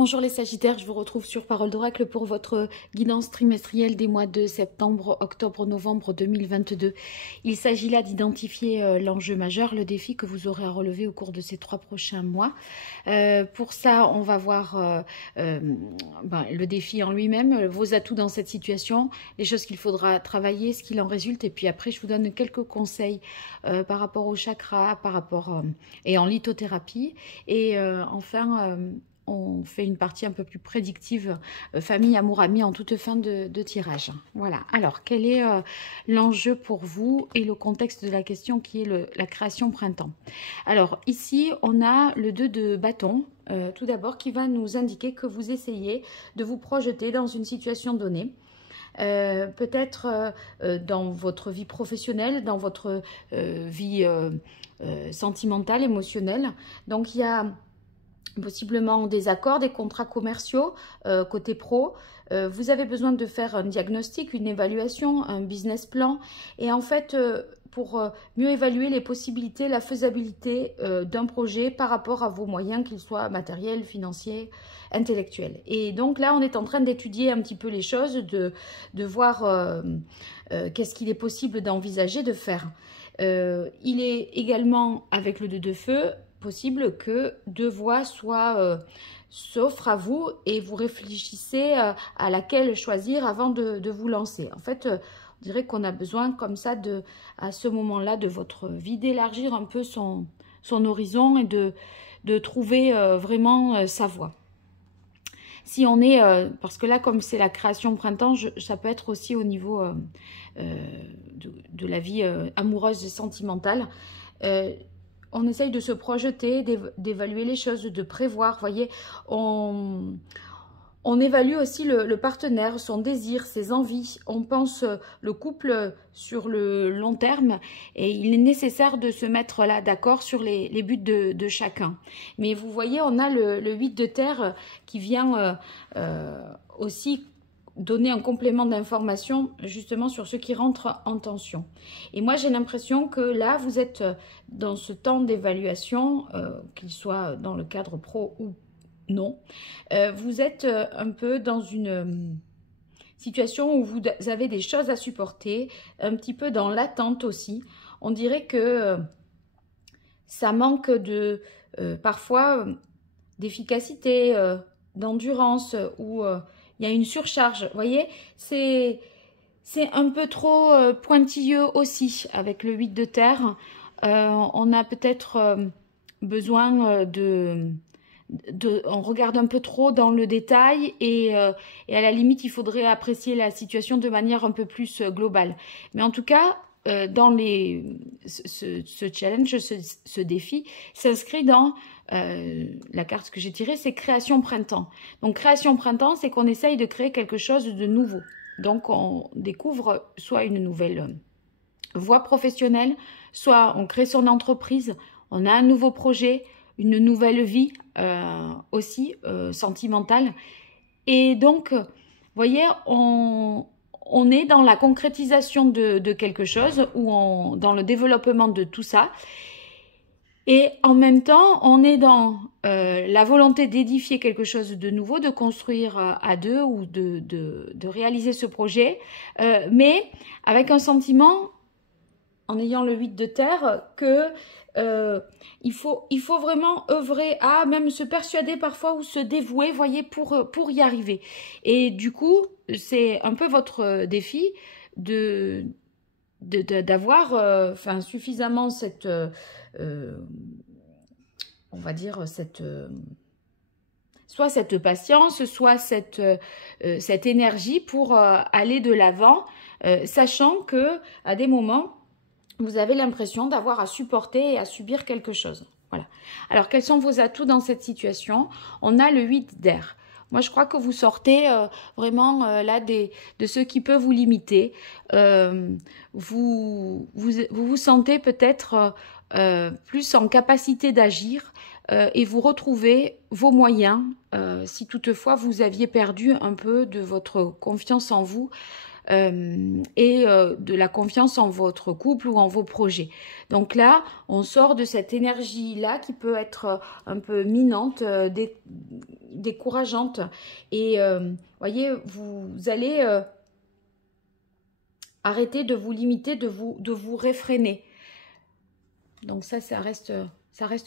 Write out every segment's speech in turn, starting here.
Bonjour les Sagittaires, je vous retrouve sur Parole d'Oracle pour votre guidance trimestrielle des mois de septembre, octobre, novembre 2022. Il s'agit là d'identifier l'enjeu majeur, le défi que vous aurez à relever au cours de ces 3 prochains mois. Pour ça, on va voir le défi en lui-même, vos atouts dans cette situation, les choses qu'il faudra travailler, ce qu'il en résulte. Et puis après, je vous donne quelques conseils par rapport au chakra, par rapport et en lithothérapie. Et enfin... on fait une partie un peu plus prédictive, famille, amour, amis, en toute fin de tirage. Voilà. Alors, quel est l'enjeu pour vous et le contexte de la question qui est la création printemps? Alors, ici, on a le 2 de bâton, tout d'abord, qui va nous indiquer que vous essayez de vous projeter dans une situation donnée. Peut-être dans votre vie professionnelle, dans votre vie sentimentale, émotionnelle. Donc, il y a possiblement des accords, des contrats commerciaux côté pro. Vous avez besoin de faire un diagnostic, une évaluation, un business plan. Et en fait, pour mieux évaluer les possibilités, la faisabilité d'un projet par rapport à vos moyens, qu'ils soient matériels, financiers, intellectuels. Et donc là, on est en train d'étudier un petit peu les choses, de voir qu'est-ce qu'il est possible d'envisager de faire. Il est également, avec le 2 de feu, possible que 2 voies s'offrent à vous et vous réfléchissez à laquelle choisir avant de vous lancer. En fait, on dirait qu'on a besoin comme ça, à ce moment-là de votre vie, d'élargir un peu son horizon et de trouver vraiment sa voie. Si on est, parce que là, comme c'est la création printemps, ça peut être aussi au niveau de la vie amoureuse et sentimentale. On essaye de se projeter, d'évaluer les choses, de prévoir. Vous voyez, on évalue aussi le partenaire, son désir, ses envies. On pense le couple sur le long terme et il est nécessaire de se mettre là d'accord sur les buts de chacun. Mais vous voyez, on a le 8 de terre qui vient aussi donner un complément d'information justement sur ce qui rentre en tension. Et moi, j'ai l'impression que là, vous êtes dans ce temps d'évaluation, qu'il soit dans le cadre pro ou non, vous êtes un peu dans une situation où vous avez des choses à supporter, un petit peu dans l'attente aussi. On dirait que ça manque de parfois d'efficacité, d'endurance ou... il y a une surcharge, vous voyez, c'est un peu trop pointilleux aussi avec le 8 de terre. On a peut-être besoin on regarde un peu trop dans le détail et à la limite, il faudrait apprécier la situation de manière un peu plus globale. Mais en tout cas, dans ce challenge, ce défi s'inscrit dans la carte que j'ai tirée, c'est création printemps. Donc création printemps, c'est qu'on essaye de créer quelque chose de nouveau. Donc on découvre soit une nouvelle voie professionnelle, soit on crée son entreprise, on a un nouveau projet, une nouvelle vie aussi sentimentale. Et donc, vous voyez, on est dans la concrétisation de quelque chose, ou dans le développement de tout ça. Et en même temps, on est dans la volonté d'édifier quelque chose de nouveau, de construire à 2 ou de réaliser ce projet, mais avec un sentiment, en ayant le 8 de terre, que il faut vraiment œuvrer à, même se persuader parfois ou se dévouer, voyez, pour y arriver. Et du coup, c'est un peu votre défi d'avoir suffisamment cette, on va dire, soit cette patience, soit cette énergie pour aller de l'avant, sachant que à des moments, vous avez l'impression d'avoir à supporter et à subir quelque chose. Voilà. Alors, quels sont vos atouts dans cette situation? On a le 8 d'air. Moi, je crois que vous sortez vraiment là de ce qui peut vous limiter. Vous vous sentez peut-être plus en capacité d'agir et vous retrouvez vos moyens si toutefois vous aviez perdu un peu de votre confiance en vous. Et de la confiance en votre couple ou en vos projets. Donc là, on sort de cette énergie-là qui peut être un peu minante, décourageante. Et voyez, vous allez arrêter de vous limiter, de vous réfréner. Donc ça reste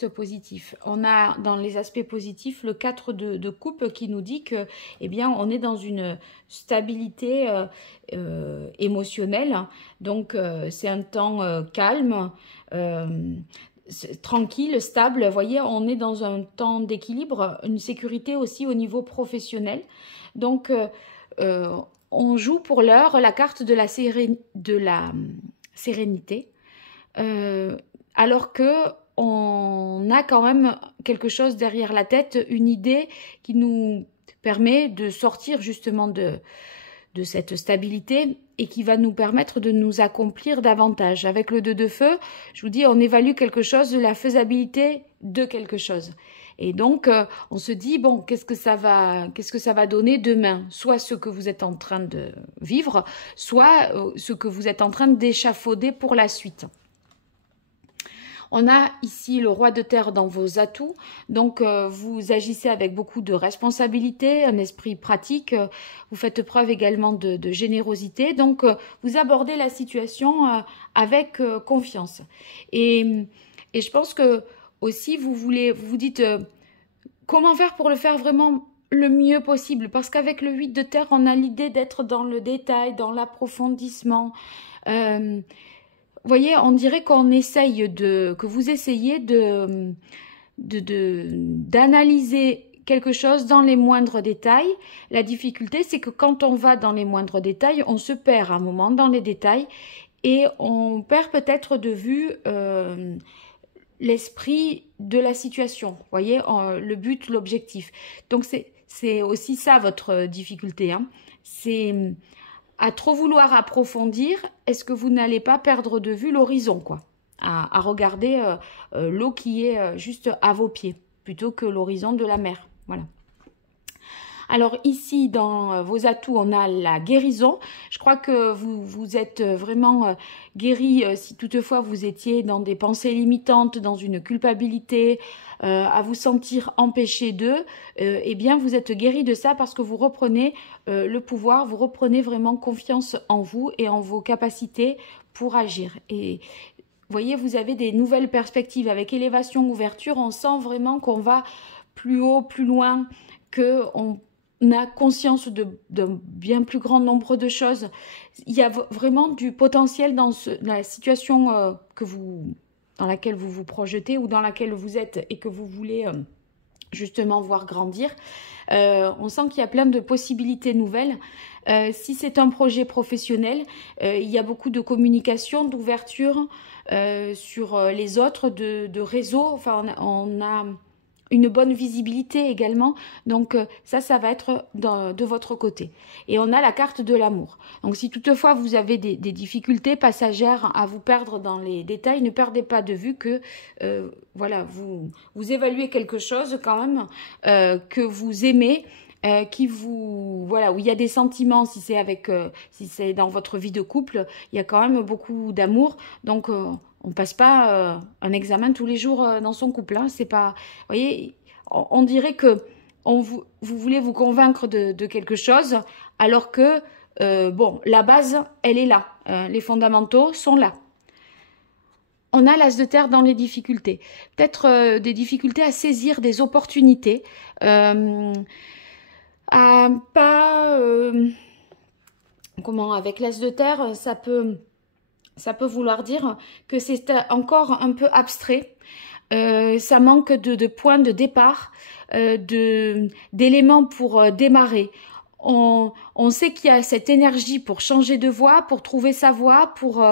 positif. On a dans les aspects positifs le 4 de coupe qui nous dit que, eh bien, on est dans une stabilité émotionnelle. Donc, c'est un temps calme, tranquille, stable. Vous voyez, on est dans un temps d'équilibre, une sécurité aussi au niveau professionnel. Donc, on joue pour l'heure la carte de la sérénité. Alors que on a quand même quelque chose derrière la tête, une idée qui nous permet de sortir justement de cette stabilité et qui va nous permettre de nous accomplir davantage. Avec le 2 de feu, je vous dis, on évalue quelque chose, la faisabilité de quelque chose. Et donc, on se dit, bon, qu'est-ce que ça va donner demain? Soit ce que vous êtes en train de vivre, soit ce que vous êtes en train d'échafauder pour la suite. On a ici le roi de terre dans vos atouts, donc vous agissez avec beaucoup de responsabilité, un esprit pratique, vous faites preuve également de générosité, donc vous abordez la situation avec confiance. Et je pense que aussi vous vous dites comment faire pour le faire vraiment le mieux possible, parce qu'avec le 8 de terre, on a l'idée d'être dans le détail, dans l'approfondissement. Vous voyez, on dirait qu'on essaye que vous essayez d'analyser quelque chose dans les moindres détails. La difficulté, c'est que quand on va dans les moindres détails, on se perd un moment dans les détails et on perd peut-être de vue l'esprit de la situation. Vous voyez, le but, l'objectif. Donc, c'est aussi ça votre difficulté, hein. C'est à trop vouloir approfondir, est-ce que vous n'allez pas perdre de vue l'horizon, quoi, à regarder l'eau qui est juste à vos pieds, plutôt que l'horizon de la mer, voilà. Alors ici, dans vos atouts, on a la guérison. Je crois que vous êtes vraiment guéri si toutefois vous étiez dans des pensées limitantes, dans une culpabilité, à vous sentir empêché d'eux. Eh bien, vous êtes guéri de ça parce que vous reprenez le pouvoir, vous reprenez vraiment confiance en vous et en vos capacités pour agir. Et vous voyez, vous avez des nouvelles perspectives. Avec élévation, ouverture, on sent vraiment qu'on va plus haut, plus loin, qu'on a conscience d'un bien plus grand nombre de choses. Il y a vraiment du potentiel dans la situation dans laquelle vous vous projetez ou dans laquelle vous êtes et que vous voulez justement voir grandir. On sent qu'il y a plein de possibilités nouvelles. Si c'est un projet professionnel, il y a beaucoup de communication, d'ouverture sur les autres, de réseau. Enfin, on a une bonne visibilité également, donc ça va être de votre côté. Et on a la carte de l'amour. Donc si toutefois vous avez des difficultés passagères à vous perdre dans les détails, ne perdez pas de vue que voilà, vous évaluez quelque chose quand même que vous aimez, voilà, où il y a des sentiments. Si c'est dans votre vie de couple, il y a quand même beaucoup d'amour, donc on passe pas un examen tous les jours dans son couple, hein. C'est pas, vous voyez, on dirait que vous voulez vous convaincre de quelque chose, alors que bon, la base, elle est là, les fondamentaux sont là. On a l'as de terre dans les difficultés, peut-être des difficultés à saisir des opportunités, à pas comment, avec l'as de terre, ça peut vouloir dire que c'est encore un peu abstrait. Ça manque de points de départ, d'éléments pour démarrer. On sait qu'il y a cette énergie pour changer de voie, pour trouver sa voie, pour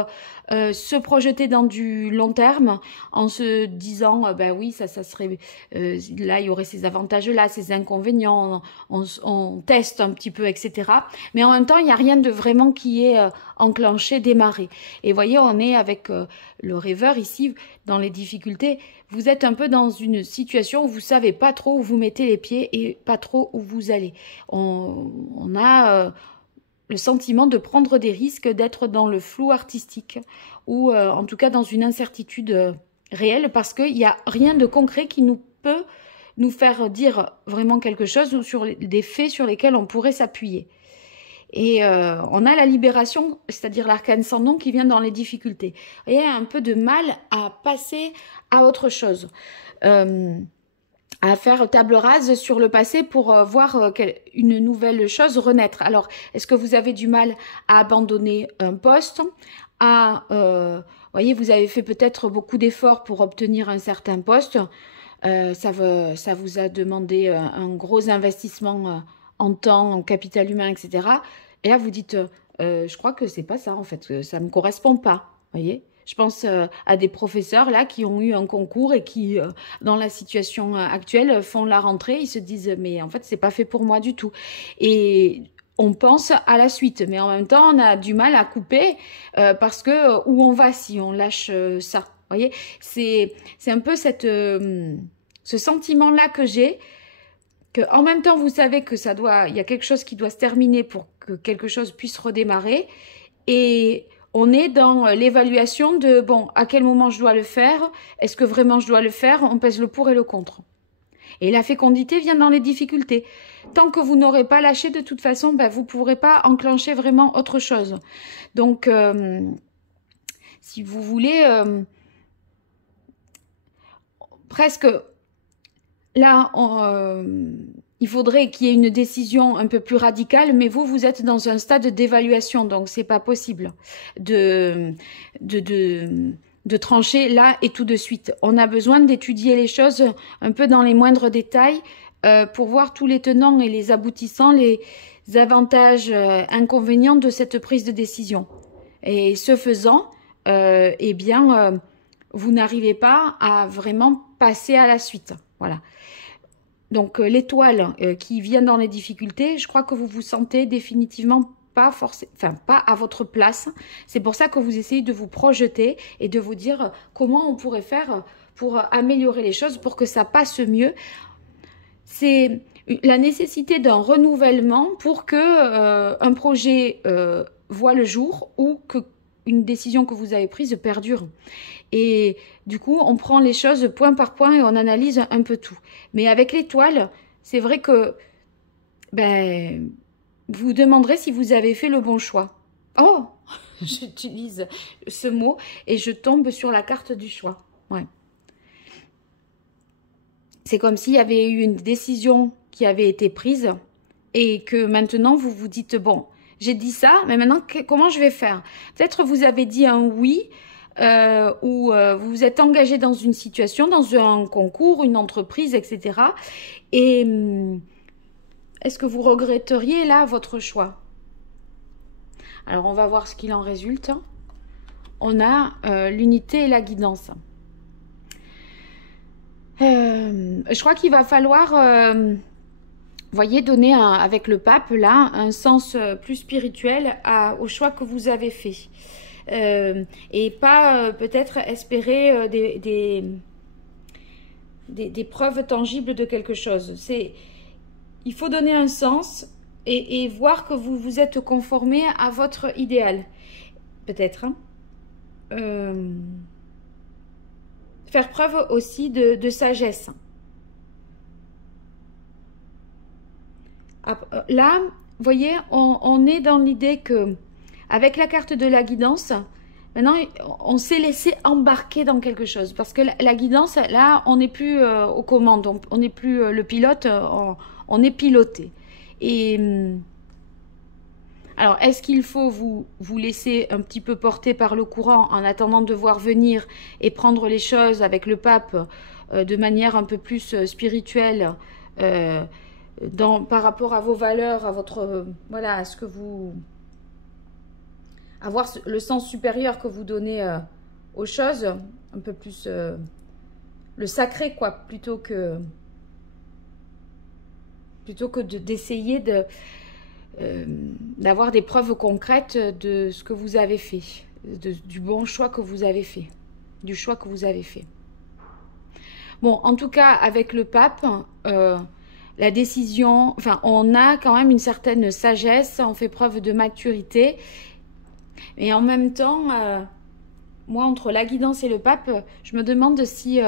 se projeter dans du long terme, en se disant, ben oui, ça serait, là, il y aurait ces avantages-là, ces inconvénients, on teste un petit peu, etc. Mais en même temps, il n'y a rien de vraiment qui est enclenché, démarré. Et voyez, on est avec le rêveur ici, dans les difficultés. Vous êtes un peu dans une situation où vous savez pas trop où vous mettez les pieds et pas trop où vous allez. On a le sentiment de prendre des risques, d'être dans le flou artistique ou en tout cas dans une incertitude réelle parce qu'il n'y a rien de concret qui nous peut nous faire dire vraiment quelque chose ou sur des faits sur lesquels on pourrait s'appuyer. Et on a la libération, c'est-à-dire l'arcane sans nom qui vient dans les difficultés. Il y a un peu de mal à passer à autre chose, à faire table rase sur le passé pour voir une nouvelle chose renaître. Alors, est-ce que vous avez du mal à abandonner un poste, voyez, vous avez fait peut-être beaucoup d'efforts pour obtenir un certain poste, ça vous a demandé un gros investissement en temps, en capital humain, etc. Et là, vous dites, je crois que c'est pas ça, en fait, que ça me correspond pas, voyez. Je pense à des professeurs, là, qui ont eu un concours et qui, dans la situation actuelle, font la rentrée, ils se disent, mais en fait, c'est pas fait pour moi du tout. Et on pense à la suite, mais en même temps, on a du mal à couper parce que où on va si on lâche ça, vous voyez. C'est un peu ce sentiment-là que j'ai, que en même temps, vous savez que il y a quelque chose qui doit se terminer pour que quelque chose puisse redémarrer, et on est dans l'évaluation de, bon, à quel moment je dois le faire, est-ce que vraiment je dois le faire, on pèse le pour et le contre. Et la fécondité vient dans les difficultés. Tant que vous n'aurez pas lâché, de toute façon, ben, vous ne pourrez pas enclencher vraiment autre chose. Donc, si vous voulez, presque, là, il faudrait qu'il y ait une décision un peu plus radicale, mais vous êtes dans un stade d'évaluation, donc c'est pas possible de trancher là et tout de suite. On a besoin d'étudier les choses un peu dans les moindres détails pour voir tous les tenants et les aboutissants, les avantages, inconvénients de cette prise de décision. Et ce faisant, eh bien, vous n'arrivez pas à vraiment passer à la suite. Voilà. Donc l'étoile qui vient dans les difficultés, je crois que vous vous sentez définitivement pas à votre place. C'est pour ça que vous essayez de vous projeter et de vous dire comment on pourrait faire pour améliorer les choses, pour que ça passe mieux. C'est la nécessité d'un renouvellement pour que un projet voit le jour, ou que une décision que vous avez prise perdure. Et du coup, on prend les choses point par point et on analyse un peu tout. Mais avec l'étoile, c'est vrai que ben, vous vous demanderez si vous avez fait le bon choix. Oh, j'utilise ce mot et je tombe sur la carte du choix. Ouais. C'est comme s'il y avait eu une décision qui avait été prise et que maintenant vous vous dites, bon, j'ai dit ça, mais maintenant, comment je vais faire? Peut-être vous avez dit un oui, ou vous vous êtes engagé dans une situation, dans un concours, une entreprise, etc. Et est-ce que vous regretteriez là votre choix? Alors, on va voir ce qu'il en résulte. On a l'unité et la guidance. Je crois qu'il va falloir... voyez, donner avec le pape, là, un sens plus spirituel au choix que vous avez fait. Et pas peut-être espérer des preuves tangibles de quelque chose. Il faut donner un sens et voir que vous vous êtes conformé à votre idéal. Peut-être. Hein. Faire preuve aussi de sagesse. Là, vous voyez, on est dans l'idée que, avec la carte de la guidance, maintenant, on s'est laissé embarquer dans quelque chose. Parce que la guidance, là, on n'est plus aux commandes, on n'est plus le pilote, on est piloté. Et alors, est-ce qu'il faut vous laisser un petit peu porter par le courant en attendant de voir venir et prendre les choses avec le pape de manière un peu plus spirituelle, par rapport à vos valeurs, à votre voilà, à ce que vous avoir le sens supérieur que vous donnez aux choses, un peu plus le sacré, quoi, plutôt que d'essayer d'avoir des preuves concrètes de ce que vous avez fait, du bon choix que vous avez fait, du choix que vous avez fait. Bon, en tout cas, avec le pape, la décision, enfin, on a quand même une certaine sagesse, on fait preuve de maturité. Et en même temps, moi, entre la guidance et le pape, je me demande si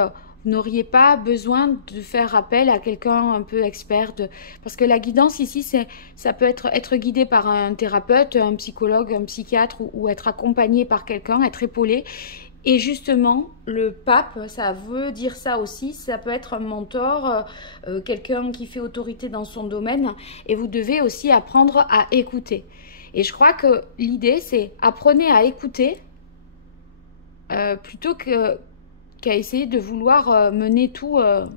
Vous n'auriez pas besoin de faire appel à quelqu'un un peu expert. Parce que la guidance ici, ça peut être guidé par un thérapeute, un psychologue, un psychiatre ou être accompagné par quelqu'un, être épaulé. Et justement, le pape, ça veut dire ça aussi, ça peut être un mentor, quelqu'un qui fait autorité dans son domaine. Et vous devez aussi apprendre à écouter. Et je crois que l'idée, c'est apprenez à écouter plutôt qu'à essayer de vouloir mener tout à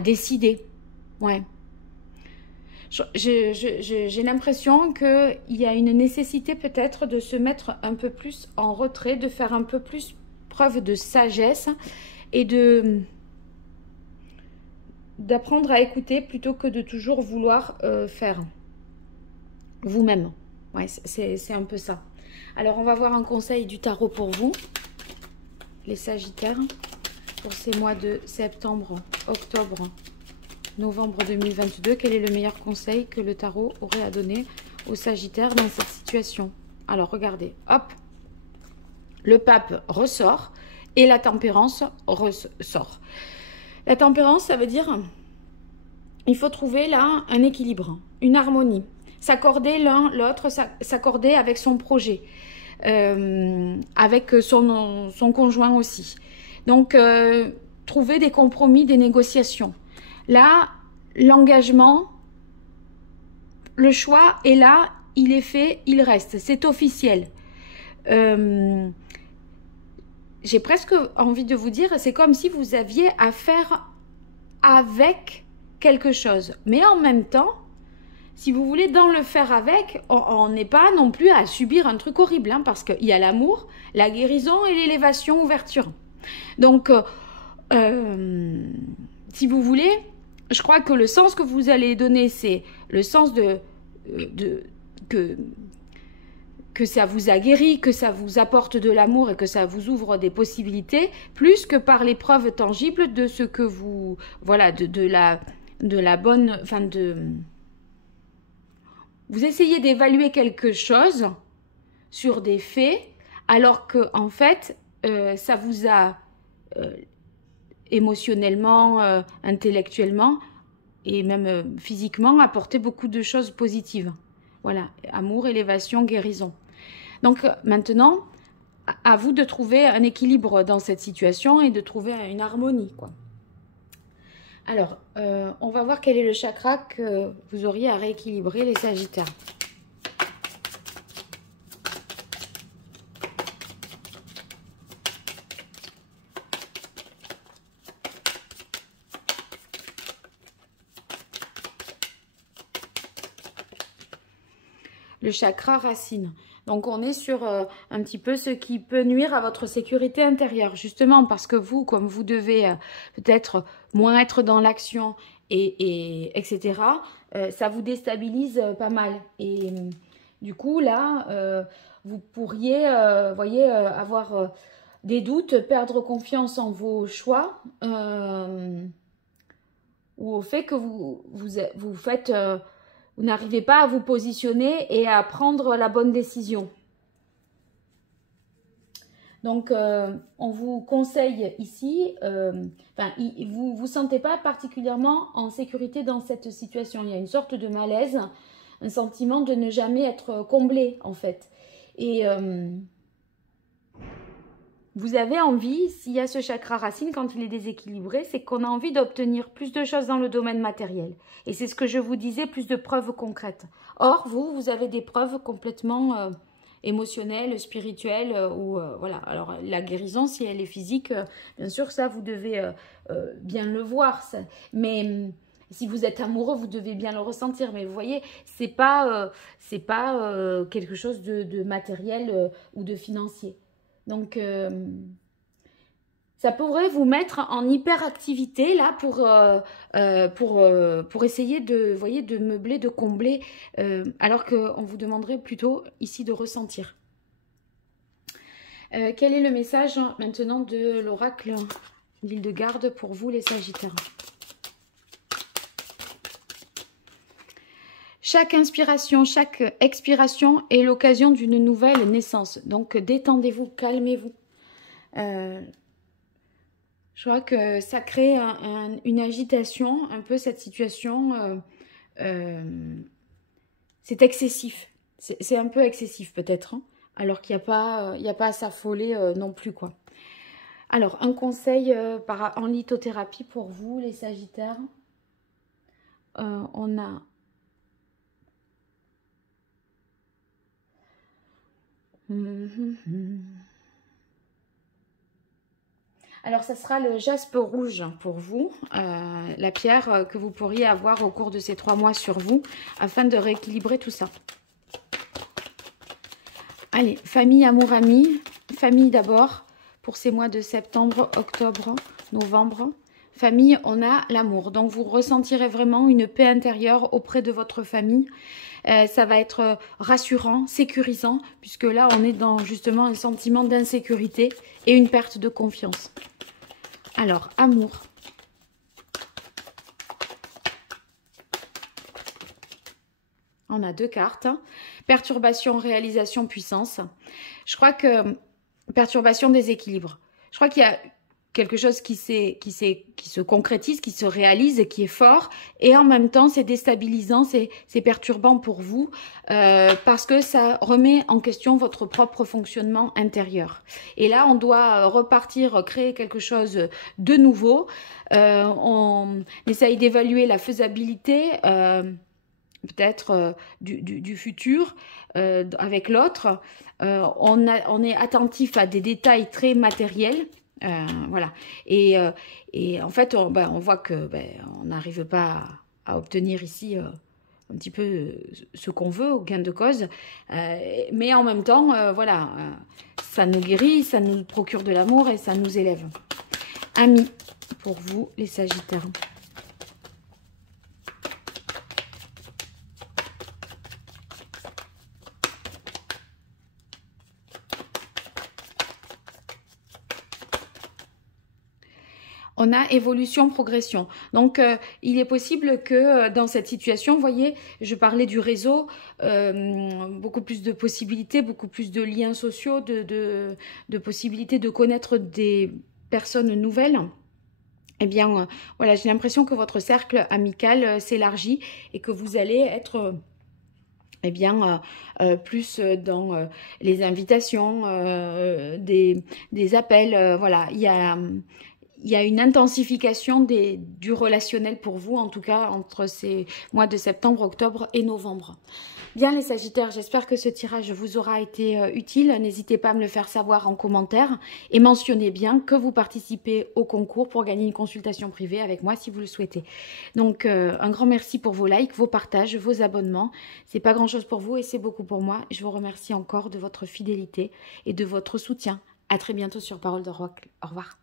décider. Ouais. J'ai l'impression qu'il y a une nécessité peut-être de se mettre un peu plus en retrait, de faire un peu plus preuve de sagesse et d'apprendre à écouter plutôt que de toujours vouloir faire vous-même. Ouais, c'est un peu ça. Alors, on va voir un conseil du tarot pour vous, les Sagittaires, pour ces mois de septembre, octobre, novembre 2022. Quel est le meilleur conseil que le tarot aurait à donner aux Sagittaires dans cette situation? Alors, regardez, hop, le pape ressort et la tempérance ressort. La tempérance, ça veut dire il faut trouver là un équilibre, une harmonie. S'accorder l'un l'autre, s'accorder avec son projet, avec son conjoint aussi. Donc, trouver des compromis, des négociations. Là, l'engagement, le choix est là, il est fait, il reste. C'est officiel. J'ai presque envie de vous dire, c'est comme si vous aviez à faire avec quelque chose. Mais en même temps, si vous voulez, dans le faire avec, on n'est pas non plus à subir un truc horrible, hein, parce qu'il y a l'amour, la guérison et l'élévation, ouverture. Donc, si vous voulez, je crois que le sens que vous allez donner, c'est le sens que ça vous a guéri, que ça vous apporte de l'amour et que ça vous ouvre des possibilités, plus que par les preuves tangibles de ce que vous... Voilà, de la bonne... Enfin, vous essayez d'évaluer quelque chose sur des faits, alors que en fait, ça vous a émotionnellement, intellectuellement et même physiquement apporté beaucoup de choses positives. Voilà, amour, élévation, guérison. Donc maintenant, à vous de trouver un équilibre dans cette situation et de trouver une harmonie, quoi. Alors, on va voir quel est le chakra que vous auriez à rééquilibrer, les Sagittaires. Le chakra racine. Donc, on est sur un petit peu ce qui peut nuire à votre sécurité intérieure. Justement, parce que vous, comme vous devez peut-être moins être dans l'action, etc., ça vous déstabilise pas mal. Et du coup, là, vous pourriez, voyez, avoir des doutes, perdre confiance en vos choix, ou au fait que vous faites... vous n'arrivez pas à vous positionner et à prendre la bonne décision. Donc, on vous conseille ici, vous ne vous sentez pas particulièrement en sécurité dans cette situation. Il y a une sorte de malaise, un sentiment de ne jamais être comblé, en fait. Et vous avez envie, s'il y a ce chakra racine, quand il est déséquilibré, c'est qu'on a envie d'obtenir plus de choses dans le domaine matériel. Et c'est ce que je vous disais, plus de preuves concrètes. Or, vous avez des preuves complètement émotionnelles, spirituelles, ou voilà. Alors, la guérison, si elle est physique, bien sûr, ça, vous devez bien le voir. Ça. Mais si vous êtes amoureux, vous devez bien le ressentir. Mais vous voyez, c'est pas quelque chose de matériel ou de financier. Donc, ça pourrait vous mettre en hyperactivité là pour essayer de, voyez, de meubler, de combler, alors qu'on vous demanderait plutôt ici de ressentir. Quel est le message maintenant de l'oracle l'île de Garde pour vous les Sagittaires? Chaque inspiration, chaque expiration est l'occasion d'une nouvelle naissance. Donc, détendez-vous, calmez-vous. Je crois que ça crée une agitation, un peu cette situation. C'est excessif. C'est un peu excessif peut-être, hein, alors qu'il n'y a pas à s'affoler non plus, quoi. Alors, un conseil en lithothérapie pour vous, les Sagittaires. On a... Alors, ça sera le jaspe rouge pour vous, la pierre que vous pourriez avoir au cours de ces 3 mois sur vous, afin de rééquilibrer tout ça. Allez, famille, amour, amis. Famille d'abord, pour ces mois de septembre, octobre, novembre. Famille, on a l'amour. Donc, vous ressentirez vraiment une paix intérieure auprès de votre famille. Ça va être rassurant, sécurisant, puisque là, on est dans justement un sentiment d'insécurité et une perte de confiance. Alors, amour. On a 2 cartes. Perturbation, réalisation, puissance. Je crois que... Perturbation, déséquilibre. Je crois qu'il y a quelque chose qui se concrétise, qui se réalise et qui est fort. Et en même temps, c'est déstabilisant, c'est perturbant pour vous parce que ça remet en question votre propre fonctionnement intérieur. Et là, on doit repartir, créer quelque chose de nouveau. On essaye d'évaluer la faisabilité peut-être du futur avec l'autre. On est attentif à des détails très matériels. Voilà. Et en fait, on voit que on n'arrive pas à obtenir ici un petit peu ce qu'on veut au gain de cause. Mais en même temps, voilà, ça nous guérit, ça nous procure de l'amour et ça nous élève. Amis, pour vous, les Sagittaires. On a évolution, progression. Donc, il est possible que dans cette situation, vous voyez, je parlais du réseau, beaucoup plus de possibilités, beaucoup plus de liens sociaux, de possibilités de connaître des personnes nouvelles. Eh bien, voilà, j'ai l'impression que votre cercle amical s'élargit et que vous allez être... eh bien, plus dans les invitations, des appels, voilà, il y a une intensification du relationnel pour vous, en tout cas, entre ces mois de septembre, octobre et novembre. Bien, les Sagittaires, j'espère que ce tirage vous aura été utile. N'hésitez pas à me le faire savoir en commentaire et mentionnez bien que vous participez au concours pour gagner une consultation privée avec moi si vous le souhaitez. Donc, un grand merci pour vos likes, vos partages, vos abonnements. C'est pas grand-chose pour vous et c'est beaucoup pour moi. Je vous remercie encore de votre fidélité et de votre soutien. À très bientôt sur Parole de Rock. Au revoir.